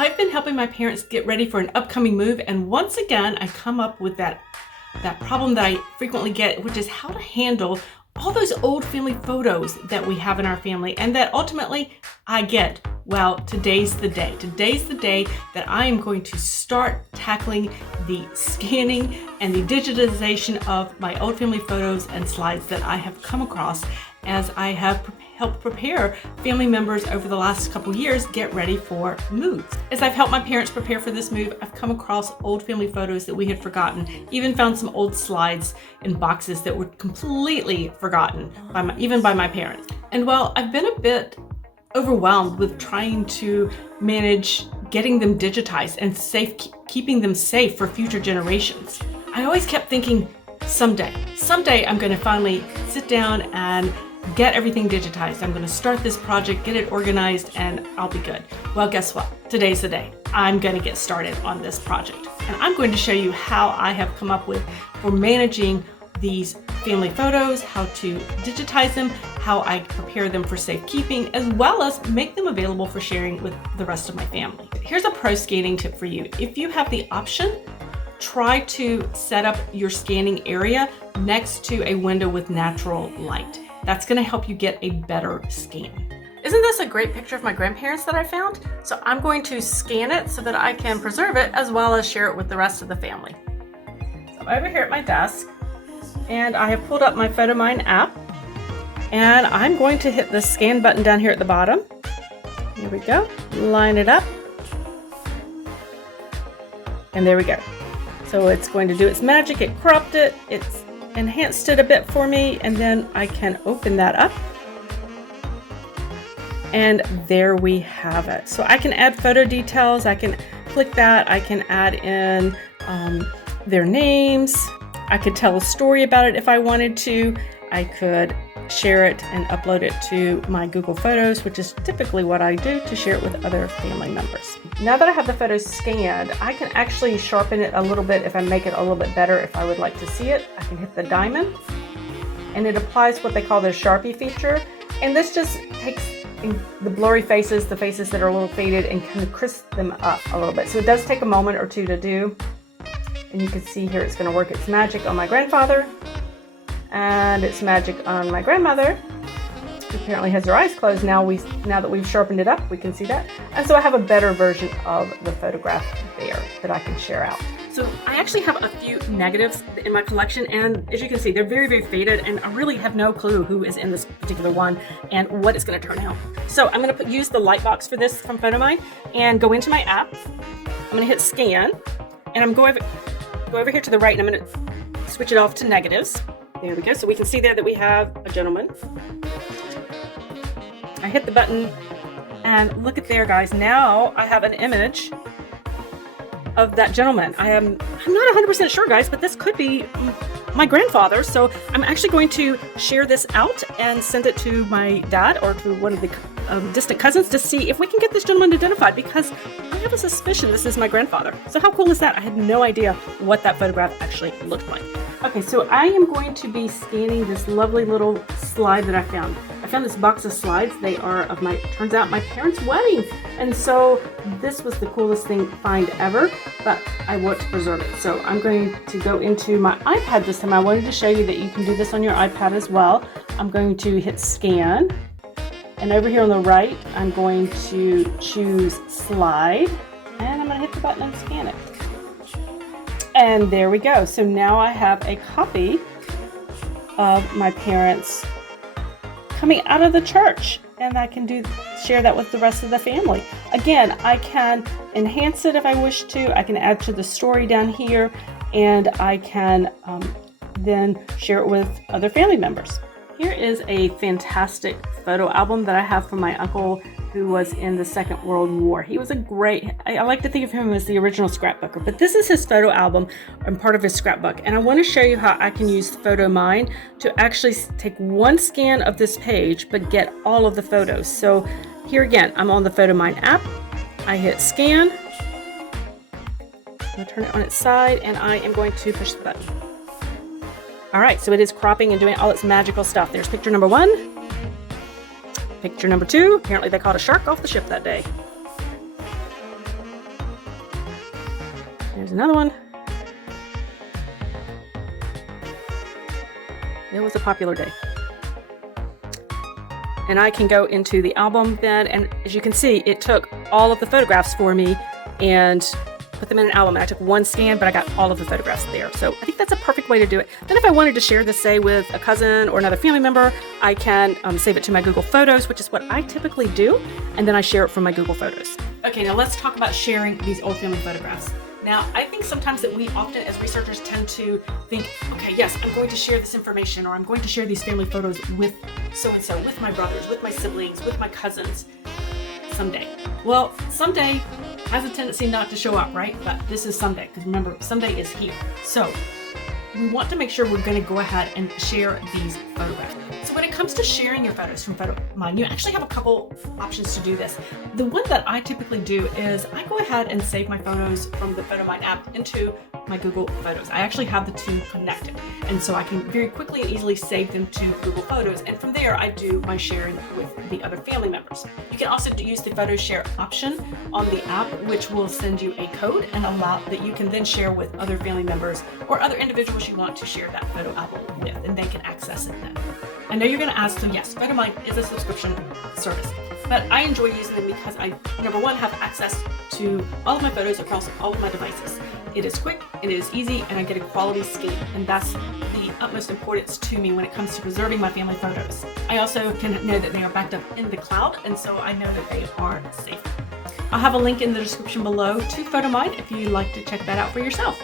I've been helping my parents get ready for an upcoming move, and once again, I come up with that problem that I frequently get, which is how to handle all those old family photos that we have in our family and that ultimately I get. Well, today's the day. Today's the day that I am going to start tackling the scanning and the digitization of my old family photos and slides that I have come across as I have helped prepare family members over the last couple years get ready for moves. As I've helped my parents prepare for this move, I've come across old family photos that we had forgotten, even found some old slides in boxes that were completely forgotten even by my parents. And while I've been a bit overwhelmed with trying to manage getting them digitized and keeping them safe for future generations, I always kept thinking, someday I'm going to finally sit down and get everything digitized. I'm going to start this project, get it organized, and I'll be good. Well, guess what? Today's the day. I'm going to get started on this project. And I'm going to show you how I have come up with for managing these family photos, how to digitize them, how I prepare them for safekeeping, as well as make them available for sharing with the rest of my family. Here's a pro scanning tip for you. If you have the option, try to set up your scanning area next to a window with natural light. That's going to help you get a better scan. Isn't this a great picture of my grandparents that I found? So I'm going to scan it so that I can preserve it as well as share it with the rest of the family. So I'm over here at my desk and I have pulled up my Photomyne app and I'm going to hit the scan button down here at the bottom. Here we go. Line it up. And there we go. So it's going to do its magic. It cropped it. It's enhanced it a bit for me, and then I can open that up. And there we have it. So I can add photo details. I can click that. I can add in their names. I could tell a story about it if I wanted to. I could share it and upload it to my Google Photos, which is typically what I do to share it with other family members. Now that I have the photos scanned, I can actually sharpen it a little bit if I make it a little bit better if I would like to see it. I can hit the diamond and it applies what they call the Sharpie feature. And this just takes the blurry faces, the faces that are a little faded, and kind of crisp them up a little bit. So it does take a moment or two to do. And you can see here it's going to work its magic on my grandfather. And it's magic on my grandmother, who apparently has her eyes closed. Now that we've sharpened it up, we can see that. And so I have a better version of the photograph there that I can share out. So I actually have a few negatives in my collection, and as you can see, they're very, very faded, and I really have no clue who is in this particular one and what it's going to turn out. So I'm going to use the light box for this from Photomyne and go into my app. I'm going to hit scan, and I'm going go over here to the right, and I'm going to switch it off to negatives. There we go. So we can see there that we have a gentleman. I hit the button and look at there, guys. Now I have an image of that gentleman. I'm not 100% sure, guys, but this could be my grandfather. So I'm actually going to share this out and send it to my dad or to one of the distant cousins to see if we can get this gentleman identified, because I have a suspicion this is my grandfather. So how cool is that? I had no idea what that photograph actually looked like. Okay, so I am going to be scanning this lovely little slide that I found. I found this box of slides. They are of turns out my parents' wedding. And so this was the coolest find ever, but I want to preserve it. So I'm going to go into my iPad this time. I wanted to show you that you can do this on your iPad as well. I'm going to hit scan. And over here on the right, I'm going to choose slide. And I'm going to hit the button and scan it. And there we go. So now I have a copy of my parents coming out of the church, and I can share that with the rest of the family. Again, I can enhance it if I wish to. I can add to the story down here, and I can then share it with other family members. Here is a fantastic photo album that I have from my uncle who was in the Second World War. He was I like to think of him as the original scrapbooker, but this is his photo album and part of his scrapbook. And I want to show you how I can use Photomyne to actually take one scan of this page, but get all of the photos. So here again, I'm on the Photomyne app. I hit scan. I'm going to turn it on its side, and I am going to push the button. All right, so it is cropping and doing all its magical stuff. There's picture number 1. Picture number 2. Apparently they caught a shark off the ship that day. There's another one. It was a popular day. And I can go into the album then, and as you can see, it took all of the photographs for me and put them in an album. And I took one scan, but I got all of the photographs there. So I think that's a perfect way to do it. Then if I wanted to share this, say, with a cousin or another family member, I can save it to my Google Photos, which is what I typically do, and then I share it from my Google Photos. Okay, now let's talk about sharing these old family photographs. Now, I think sometimes that we often, as researchers, tend to think, okay, yes, I'm going to share this information, or I'm going to share these family photos with so-and-so, with my brothers, with my siblings, with my cousins, someday. Well, someday has a tendency not to show up, right? But this is someday, because remember, someday is here. So we want to make sure we're going to go ahead and share these photographs. So when it comes to sharing your photos from Photomyne, you actually have a couple options to do this. The one that I typically do is I go ahead and save my photos from the Photomyne app into my Google Photos. I actually have the two connected, and so I can very quickly and easily save them to Google Photos, and from there I do my sharing with the other family members. You can also use the photo share option on the app, which will send you a code and allow that you can then share with other family members or other individuals you want to share that photo album with, and they can access it then. I know you're going to ask, so yes, Photomyne is a subscription service, but I enjoy using them because I, number one, have access to all of my photos across all of my devices. It is quick, it is easy, and I get a quality scan, and that's the utmost importance to me when it comes to preserving my family photos. I also can know that they are backed up in the cloud, and so I know that they are safe. I'll have a link in the description below to Photomyne if you'd like to check that out for yourself.